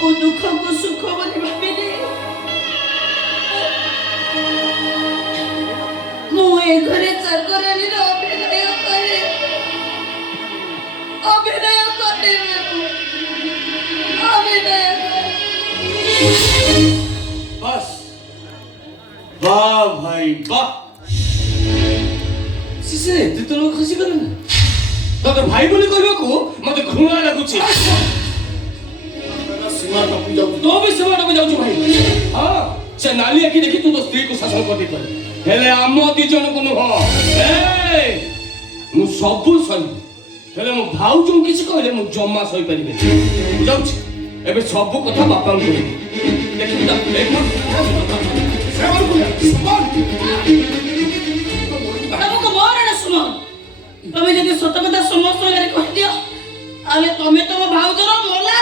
सब दुख को सुख बोली भाविनी मु ए घरे चाकरानी अभिनय करे बस वाह भाई वाह सिसे तू तो लोग खुशी कर ना तो भाई बोले कहबो को मते घृणा लागुची सीमा टपी जाऊ तो भी सीमा टपी जाऊ भाई हां से नाली आखी देखी तू तो स्त्री को शासन कर देत हेले आम दी जन को नुह ए मु सब सही हेले मो भाउ जो किछ कहले मु जम्मा सही परिबे जाउछ एबे सब कथा बापा को देखि ता एक सेवन को सुमन तब को मोरना सुमन तमे जदी सत कथा समस्त रे कह दियो आले तमे तो भाउजर मोला